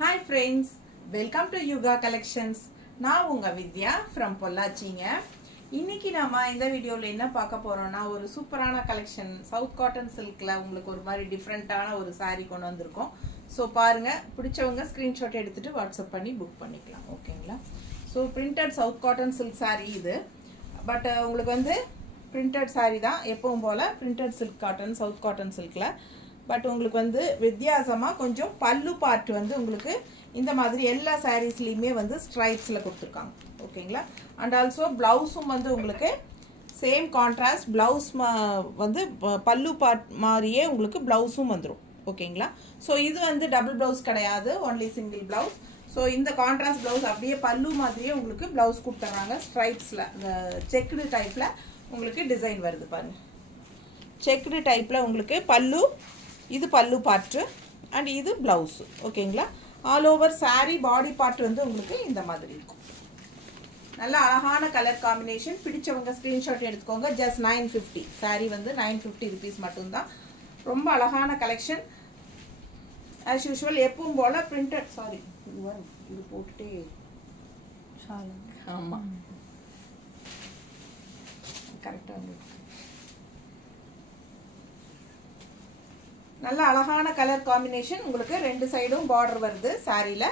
Hi friends, welcome to Yuga Collections. நான் உங்க வித்யா from பொள்ளாச்சிங்க. இன்னைக்கு நாம இந்த வீடியோல என்ன பார்க்க போறோம்னா ஒரு சூப்பரான கலெக்ஷன் சவுத் காட்டன் சில்க்ல உங்களுக்கு ஒரு மாதிரி டிஃபரண்டான ஒரு saree கொண்டு வந்திருக்கோம். சோ பாருங்க பிடிச்சவங்க ஸ்கிரீன்ஷாட் எடுத்துட்டு வாட்ஸ்அப் பண்ணி புக் பண்ணிக்கலாம். ஓகேங்களா? So printed south cotton silk saree இது. பட் உங்களுக்கு வந்து printed saree தான் எப்பவும் போல printed silk cotton south cotton சில்க்ல. பட் உங்களுக்கு வந்து வித்தியாசமா கொஞ்சம் பல்லு பார்ட் வந்து உங்களுக்கு இந்த மாதிரி எல்லா சாரீஸ்லயுமே வந்து ஸ்ட்ரைப்ஸ்ல கொடுத்திருக்காங்க. ஓகேங்களா? அண்ட் ஆல்சோ பிளவுஸும் வந்து உங்களுக்கு சேம் கான்ட்ராஸ்ட் பிளவுஸ் வந்து பல்லு பார்ட் மாதிரியே உங்களுக்கு பிளவுஸும் வந்துரும். ஓகேங்களா? சோ இது வந்து டபுள் பிளவுஸ் கிடையாது, ஒன்லி சிங்கிள் பிளவுஸ். சோ இந்த கான்ட்ராஸ்ட் பிளவுஸ் அப்படியே பல்லு மாதிரியே உங்களுக்கு பிளவுஸ் கொடுத்துறாங்க. ஸ்ட்ரைப்ஸ்ல செக்குடு டைப்ல உங்களுக்கு டிசைன் வருது பாருங்க. செக்குடு டைப்ல உங்களுக்கு பல்லு, இது பல்லு பார்ட் அண்ட் இது பிளவுஸ். ஓகேங்களா? All over saree body part வந்து உங்களுக்கு இந்த மாதிரி இருக்கும். நல்ல அழகான கலர் காம்பினேஷன். பிடிச்சவங்க ஸ்கிரீன்ஷாட் எடுத்துக்கோங்க. ஜஸ்ட் 950. saree வந்து 950 rupees மட்டும்தான். ரொம்ப அழகான கலெக்ஷன். as usual எப்பவும் போல printed சாரி இது போட்டுட்டே ஆமா கரெக்டா நல்ல அழகான கலர் காம்பினேஷன். உங்களுக்கு ரெண்டு சைடும் பார்டர் வருது சாரியில.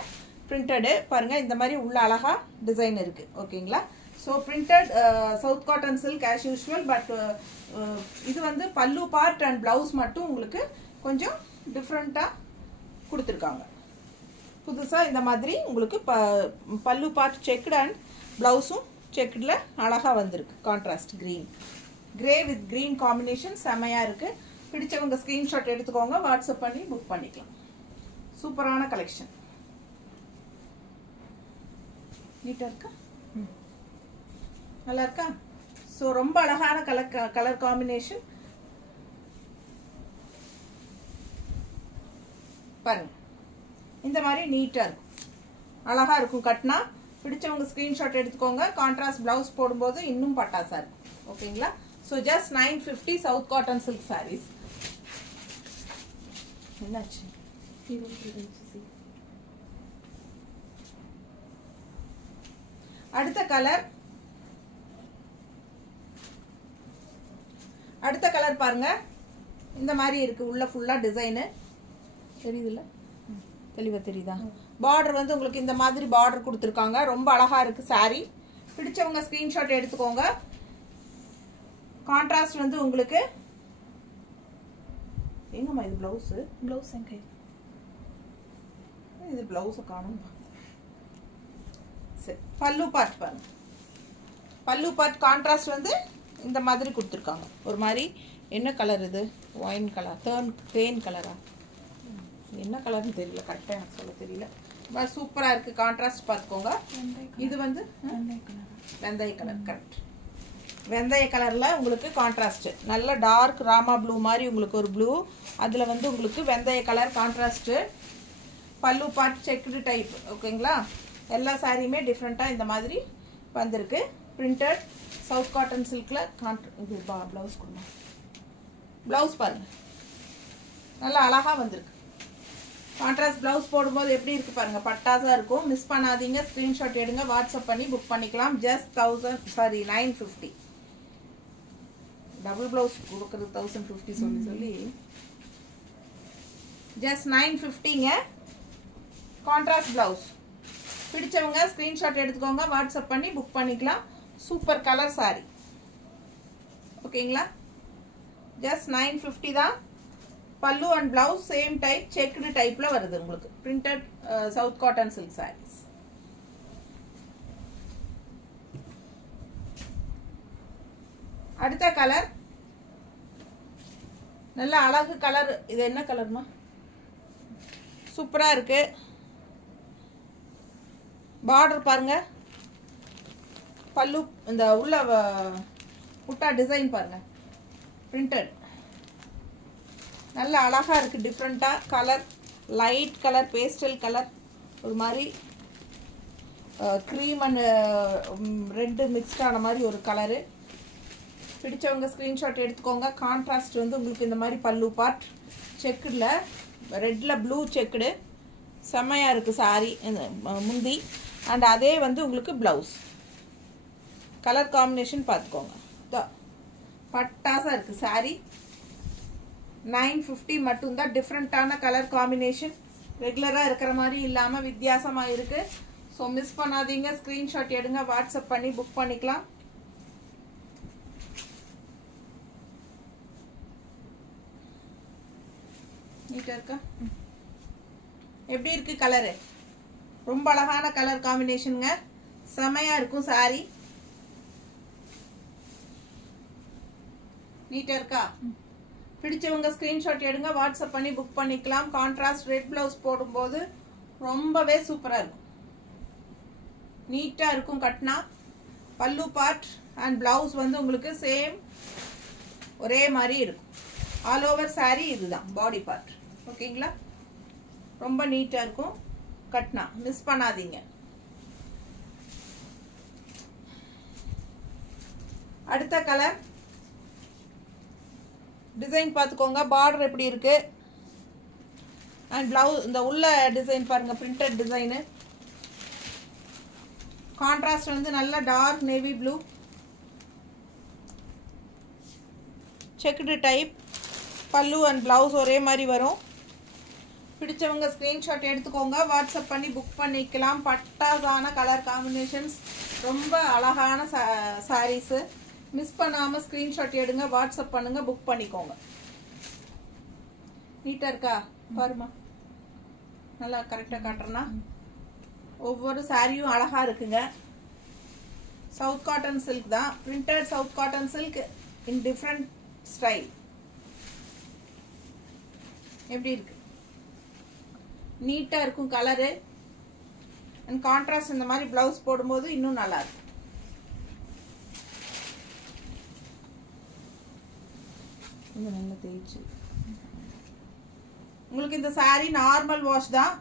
பிரிண்டட் பாருங்க இந்த மாதிரி உள்ள அழகா டிசைன் இருக்கு. ஓகேங்களா? So printed south cotton silk as usual. But இது வந்து பல்லு பார்ட் அண்ட் பிளவுஸ் மட்டும் உங்களுக்கு கொஞ்சம் டிஃப்ரெண்டா கொடுத்துருக்காங்க. புதுசா இந்த மாதிரி உங்களுக்கு பல்லு பார்ட் செக்குடு அண்ட் பிளவுஸும் செக்குடுல அழகா வந்திருக்கு. Contrast green, grey with green combination செமையா இருக்கு. பிடிச்சவங்க ஸ்கிரீன்ஷாட் எடுத்துக்கோங்க, வாட்ஸ்அப் பண்ணி புக் பண்ணிக்கலாம். சூப்பரான கலெக்ஷன். நீட்டா இருக்கா? நல்லா இருக்கா? சோ ரொம்ப அழகான கலர் காம்பினேஷன் பாருங்க. இந்த மாதிரி நீட்டா இருக்கும், அழகா இருக்கும். கட்டினா பிடிச்சவங்க ஸ்கிரீன்ஷாட் எடுத்துக்கோங்க. கான்ட்ராஸ்ட் பிளவுஸ் போடும்போது இன்னும் பட்டாசா இருக்கும். ஓகேங்களா? So just 950 South Cotton Silk sarees. என்னாச்சு? அடுத்த கலர் பாருங்க. இந்த மாதிரி இருக்கு. உள்ள ஃபுல்லா டிசைன் தெரியுதுல்ல? தெளிவா தெரியுதா? பார்டர் வந்து உங்களுக்கு இந்த மாதிரி பார்டர் கொடுத்திருக்காங்க. ரொம்ப அழகா இருக்கு saree. பிடிச்சவங்க ஸ்கிரீன்ஷாட் எடுத்துக்கோங்க. கான்ட்ராஸ்ட் வந்து உங்களுக்கு எங்கம்மா இது பிளவுஸ் எங்க இது பிளவுஸ் காணும். சரி, பல்லு பார்ட் பாருங்க. பல்லு பார்ட் கான்ட்ராஸ்ட் வந்து இந்த மாதிரி கொடுத்துருக்காங்க. ஒரு மாதிரி என்ன கலர் இது? ஒயின் கலர், தேன் கலரா? என்ன கலர்னு தெரியல, கரெக்டாக எனக்கு சொல்ல தெரியல. பட் சூப்பரா இருக்கு. கான்ட்ராஸ்ட் பார்த்துக்கோங்க. இது வந்து வெந்தய கலர். கரெக்ட், வெந்தய கலர்ல உங்களுக்கு கான்ட்ராஸ்ட் நல்ல டார்க் ராமா ப்ளூ மாதிரி உங்களுக்கு ஒரு ப்ளூ, அதுல வந்து உங்களுக்கு வெந்தய colour contrast. Pallu part checked type. ஓகேங்களா? எல்லா சாரியுமே டிஃப்ரெண்டா இந்த மாதிரி வந்திருக்கு. பிரிண்டட் சவுத் காட்டன் சில்க்ல. இது பிளவுஸ் கொடுங்க. பிளவுஸ் பாருங்க, நல்லா அழகா வந்திருக்கு. கான்ட்ராஸ்ட் பிளவுஸ் போடும்போது எப்படி இருக்கு பாருங்க, பட்டாசா இருக்கும். மிஸ் பண்ணாதீங்க, ஸ்கிரீன்ஷாட் எடுங்க, வாட்ஸ்அப் பண்ணி புக் பண்ணிக்கலாம். ஜஸ்ட் 950. டபுள் பிளவுஸ் கொடுக்கறது 1050 சொல்லி ஜஸ்ட் 950ங்க. Contrast blouse. பிடிச்சவங்க ஸ்கிரீன்ஷாட் எடுத்துக்கோங்க, வாட்ஸ்அப் பண்ணி புக் பண்ணிக்கலாம். Super colour saree. ஓகேங்களா? ஜஸ்ட் 950 தான். Pallu and blouse same type checked டைப்ல வருது உங்களுக்கு. Printed south cotton silk sarees. அடுத்த கலர் நல்ல அழகு கலர். இது என்ன கலர்மா? சூப்பரா இருக்கு. பார்டர் பாருங்க, பல்லு இந்த உள்ள புட்டா டிசைன் பாருங்க. பிரிண்டட் நல்ல அழகா இருக்கு. டிஃப்ரெண்டா colour, light colour, pastel colour, ஒரு மாதிரி க்ரீம் அண்ட் ரெட் மிக்ஸ்ட் ஆன மாதிரி ஒரு கலரு. பிடிச்சவங்க ஸ்கிரீன்ஷாட் எடுத்துக்கோங்க. கான்ட்ராஸ்ட் வந்து உங்களுக்கு இந்த மாதிரி பல்லு பார்ட் செக்குடுல ரெட்ல ப்ளூ செக்குடு செம்மையாக இருக்குது சாரி முந்தி. அண்ட் அதே வந்து உங்களுக்கு ப்ளவுஸ். கலர் காம்பினேஷன் பார்த்துக்கோங்க. பட்டாசாக இருக்குது சாரி. 950 மட்டும்தான். டிஃப்ரெண்ட்டான கலர் காம்பினேஷன், ரெகுலராக இருக்கிற மாதிரி இல்லாமல் வித்தியாசமாக இருக்குது. ஸோ மிஸ் பண்ணாதீங்க. ஸ்க்ரீன்ஷாட் எடுங்க, வாட்ஸ்அப் பண்ணி புக் பண்ணிக்கலாம். நீட்டாக இருக்கா? எப்படி இருக்கு கலரு? ரொம்ப அழகான கலர் காம்பினேஷனுங்க. செமையாக இருக்கும் சாரி. நீட்டாக இருக்கா? பிடிச்சவங்க ஸ்க்ரீன்ஷாட் எடுங்க, வாட்ஸ்அப் பண்ணி புக் பண்ணிக்கலாம். கான்ட்ராஸ்ட் ரெட் ப்ளவுஸ் போடும்போது ரொம்பவே சூப்பராக இருக்கும். நீட்டாக இருக்கும் கட்டினா. பல்லு பார்ட் அண்ட் ப்ளவுஸ் வந்து உங்களுக்கு சேம் ஒரே மாதிரி இருக்கும். ஆல் ஓவர் சாரி இதுதான் பாடி பார்ட். ஓகேங்களா? ரொம்ப நீட்டாக இருக்கும் கட்டினா. மிஸ் பண்ணாதீங்க. அடுத்த கலர் டிசைன் பார்த்துக்கோங்க. பார்டர் எப்படி இருக்கு அண்ட் பிளவுஸ் இந்த உள்ள டிசைன் பாருங்க, பிரிண்டட் டிசைனு. கான்ட்ராஸ்ட் வந்து நல்ல dark navy blue, checked type. பல்லு அண்ட் பிளவுஸ் ஒரே மாதிரி வரும். பிடிச்சவங்க ஸ்க்ரீன்ஷாட் எடுத்துக்கோங்க, வாட்ஸ்அப் பண்ணி புக் பண்ணிக்கலாம். பட்டாசான கலர் காம்பினேஷன்ஸ், ரொம்ப அழகான சாரீஸு. மிஸ் பண்ணாமல் ஸ்க்ரீன்ஷாட் எடுங்க, வாட்ஸ்அப் பண்ணுங்க, புக் பண்ணிக்கோங்க. நீட்டாக இருக்கா பாருமா? நல்லா கரெக்டாக காட்டுறேன்னா ஒவ்வொரு சாரியும் அழகா இருக்குங்க. சவுத் காட்டன் சில்க் தான், printed south cotton silk in different style. எப்படி இருக்கு? நீட்டாக இருக்கும் கலரு அண்ட் கான்ட்ராஸ்ட். இந்த மாதிரி பிளவுஸ் போடும்போது இன்னும் நல்லா இருக்கும். நல்ல தேய்ச்சி. உங்களுக்கு இந்த சாரி நார்மல் வாஷ் தான்.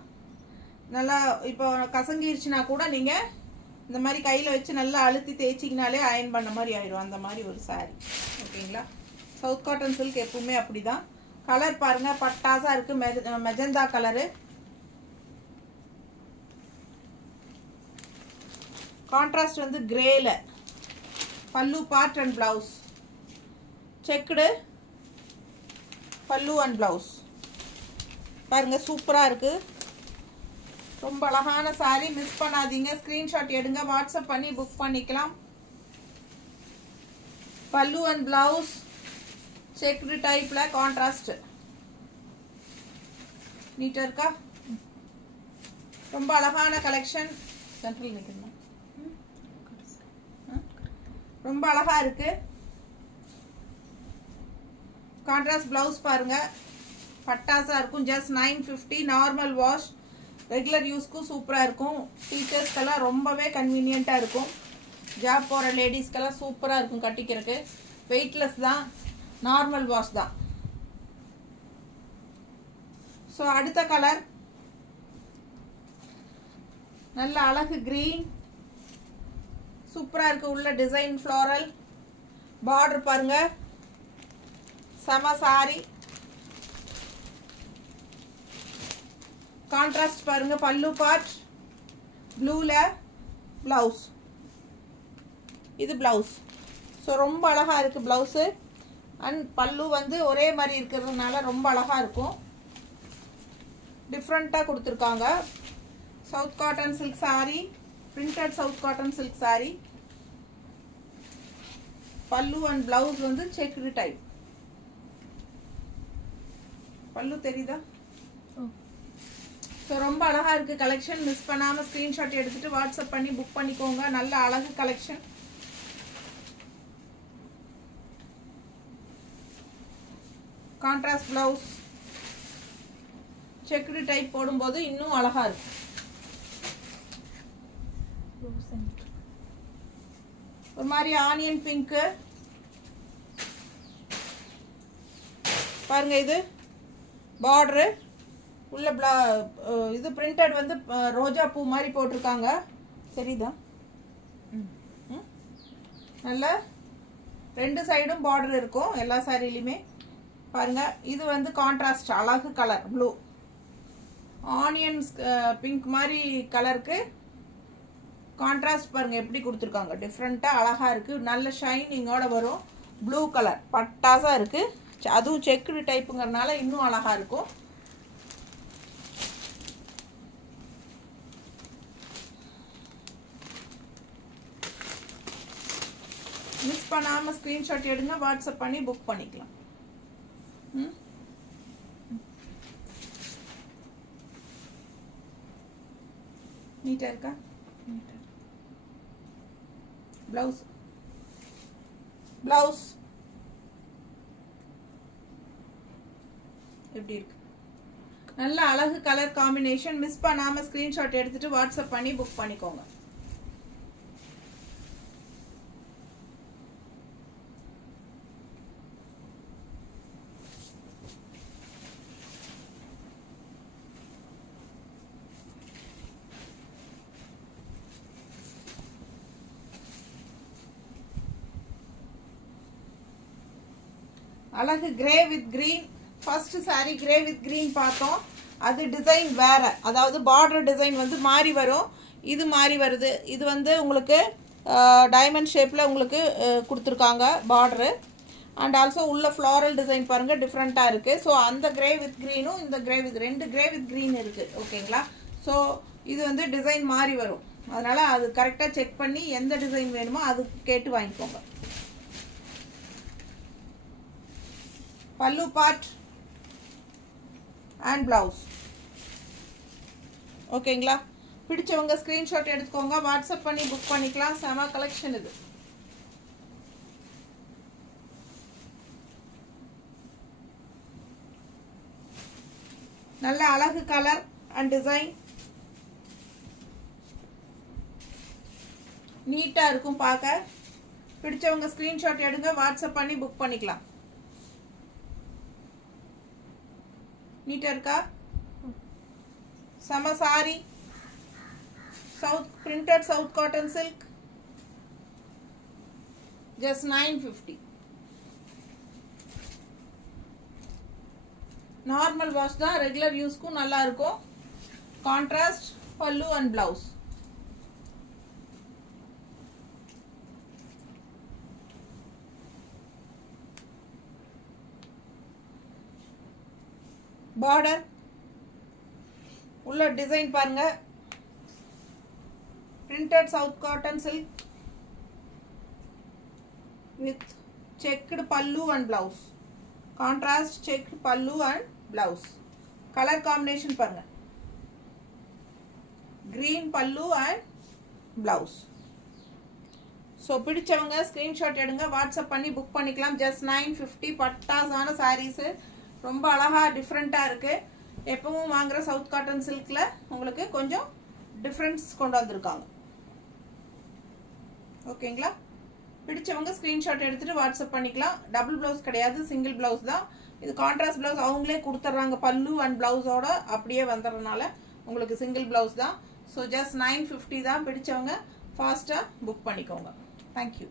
நல்லா இப்போ கசங்கிருச்சுன்னா கூட நீங்கள் இந்த மாதிரி கையில் வச்சு நல்லா அழுத்தி தேய்ச்சிங்கனாலே அயன் பண்ண மாதிரி ஆயிடும். அந்த மாதிரி ஒரு சாரி. ஓகேங்களா? சவுத் காட்டன் சில்க் எப்பவுமே அப்படி தான். கலர் பாருங்க, பட்டாசாக இருக்குது. Magenta colour. கான்ட்ராஸ்ட் வந்து கிரேல. பல்லு பார்ட் அண்ட் பிளவுஸ் செக்குடு பல்லு அண்ட் பிளவுஸ் பாருங்க, சூப்பராக இருக்கு. ரொம்ப அழகான சாரி. மிஸ் பண்ணாதீங்க. ஸ்கிரீன்ஷாட் எடுங்க, வாட்ஸ்அப் பண்ணி புக் பண்ணிக்கலாம். பல்லு அண்ட் பிளவுஸ் செக்குடு டைப்ல கான்ட்ராஸ்ட். நீட்டா இருக்கா? ரொம்ப அழகான கலெக்ஷன். சென்ட்ரல் நிக்கணும். ரொம்ப அழகா இருக்கு. கான்ட்ராஸ்ட் பிளவுஸ் பாருங்க, பட்டாசா இருக்கும். ஜஸ்ட் 950. நார்மல் வாஷ், ரெகுலர் யூஸ்க்கு சூப்பரா இருக்கும். டீச்சர்ஸ்க்கெல்லாம் ரொம்பவே கன்வீனியன்ட்டா இருக்கும். ஜாப் போற லேடிஸ்க்கெல்லாம் சூப்பரா இருக்கும் கட்டிக்கிறதுக்கு. வெயிட்லெஸ் தான், நார்மல் வாஷ் தான். ஸோ அடுத்த கலர் நல்ல அழகு கிரீன், சூப்பரா இருக்கு. உள்ள டிசைன் ஃப்ளோரல் பார்டர் பாருங்க, சம சாரி. கான்ட்ராஸ்ட் பாருங்க, பல்லு பார்ட் ப்ளூல, பிளவுஸ் இது பிளவுஸ். ஸோ ரொம்ப அழகா இருக்கு பிளவுஸ். அண்ட் பல்லு வந்து ஒரே மாதிரி இருக்கிறதுனால ரொம்ப அழகா இருக்கும். டிஃப்ரெண்ட்டாக கொடுத்துருக்காங்க. South cotton silk sorry, printed south cotton silk sorry. பல்லு அண்ட் பிளவுஸ் வந்து செக்குடு டைப். பல்லு தெரியுதா? ஸோ ரொம்ப அழகா இருக்கு கலெக்ஷன். மிஸ் பண்ணாம ஸ்கிரீன்ஷாட் எடுத்துட்டு வாட்ஸ்அப் பண்ணி புக் பண்ணிக்கோங்க. நல்ல அழகு collection. Contrast blouse checked type போடும்போது இன்னும் அழகா இருக்கும். ஒரு மாதிரி ஆனியன் பிங்க் பாருங்க. இது பார்டரு உள்ள இது பிரிண்டட் வந்து ரோஜா பூ மாதிரி போட்டிருக்காங்க. சரிதா? நல்ல ரெண்டு சைடும் பார்டர் இருக்கும் எல்லா சாரிலையுமே பாருங்க. இது வந்து கான்ட்ராஸ்ட் அழகு கலர் ப்ளூ. ஆனியன்ஸ் பிங்க் மாதிரி கலருக்கு கான்ட்ராஸ்ட் பாருங்க எப்படி கொடுத்துருக்காங்க. டிஃப்ரெண்ட்டாக அழகாக இருக்குது. நல்ல ஷைனிங்கோட வரும். ப்ளூ கலர் பட்டாஸாக இருக்குது. அதுவும் செக்குடு டைப்புங்கிறதுனால இன்னும் அழகாக இருக்கும். மிஸ் பண்ணாமல் ஸ்க்ரீன்ஷாட் எடுங்க, வாட்ஸ்அப் பண்ணி புக் பண்ணிக்கலாம். நீட்டாக இருக்கா? ப்ளவுஸ் ப்ளவுஸ் எப்படி இருக்கு? நல்ல அழகு கலர் காம்பினேஷன். மிஸ் பண்ணாம ஸ்கிரீன்ஷாட் எடுத்துட்டு வாட்ஸ்அப் பண்ணி புக் பண்ணிக்கோங்க. அழகு grey with green. First sorry grey with green பார்த்தோம். அது டிசைன் வேற, அதாவது பார்டர் டிசைன் வந்து மாறி வரும். இது மாறி வருது. இது வந்து உங்களுக்கு டைமண்ட் ஷேப்பில் உங்களுக்கு கொடுத்துருக்காங்க பார்டரு. அண்ட் ஆல்சோ உள்ள ஃப்ளாரல் டிசைன் பாருங்கள் டிஃப்ரெண்ட்டாக இருக்குது. ஸோ அந்த கிரே வித் க்ரீனும் இந்த கிரே வித் ரெண்டு கிரே வித் க்ரீன் இருக்குது. ஓகேங்களா? ஸோ இது வந்து டிசைன் மாறி வரும். அதனால் அது கரெக்டாக செக் பண்ணி எந்த டிசைன் வேணுமோ அது கேட்டு வாங்கிக்கோங்க. பல்லு பார்ட் அண்ட் பிளவுஸ். ஓகேங்களா? பிடிச்சவங்க ஸ்கிரீன்ஷாட் எடுத்துக்கோங்க, வாட்ஸ்அப் பண்ணி புக் பண்ணிக்கலாம். செம கலெக்ஷன் இது. நல்ல அழகு கலர் அண்ட் டிசைன். நீட்டா இருக்கும் பார்க்க. பிடிச்சவங்க ஸ்கிரீன்ஷாட் எடுங்க, வாட்ஸ்அப் பண்ணி புக் பண்ணிக்கலாம். நீட்டா இருக்கா? சம sorry. South printed south cotton silk. Just 950. Normal wash தான், ரெகுலர் யூஸ்க்கும் நல்லா இருக்கும். கான்ட்ராஸ்ட் பல்லு அண்ட் பிளவுஸ். பார்டர் உள்ள டிசைன் பாருங்க. Printed south cotton silk with checked பல்லு அண்ட் பிளவுஸ். கான்ட்ராஸ்ட் செக்குடு பல்லு அண்ட் பிளவுஸ். கலர் காம்பினேஷன் பாருங்க. கிரீன் பல்லு அண்ட் பிளவுஸ். ஸோ பிடிச்சவங்க ஸ்கிரீன்ஷாட் எடுங்க, வாட்ஸ்அப் பண்ணி புக் பண்ணிக்கலாம். ஜஸ்ட் 950. பட்டாசான சாரீஸு. ரொம்ப அழகாக டிஃப்ரெண்ட்டாக இருக்குது. எப்பவும் வாங்குகிற சவுத் காட்டன் சில்கில் உங்களுக்கு கொஞ்சம் டிஃப்ரென்ஸ் கொண்டு வந்திருக்காங்க. ஓகேங்களா? பிடிச்சவங்க ஸ்க்ரீன்ஷாட் எடுத்துகிட்டு வாட்ஸ்அப் பண்ணிக்கலாம். டபுள் ப்ளவுஸ் கிடையாது, சிங்கிள் ப்ளவுஸ் தான். இது கான்ட்ராஸ்ட் ப்ளவுஸ் அவங்களே கொடுத்துட்றாங்க. பல்லு அண்ட் ப்ளவுஸோட அப்படியே வந்துடுறதுனால உங்களுக்கு சிங்கிள் ப்ளவுஸ் தான். ஸோ ஜஸ்ட் 950 தான். பிடிச்சவங்க ஃபாஸ்ட்டாக புக் பண்ணிக்கோங்க. தேங்க்யூ.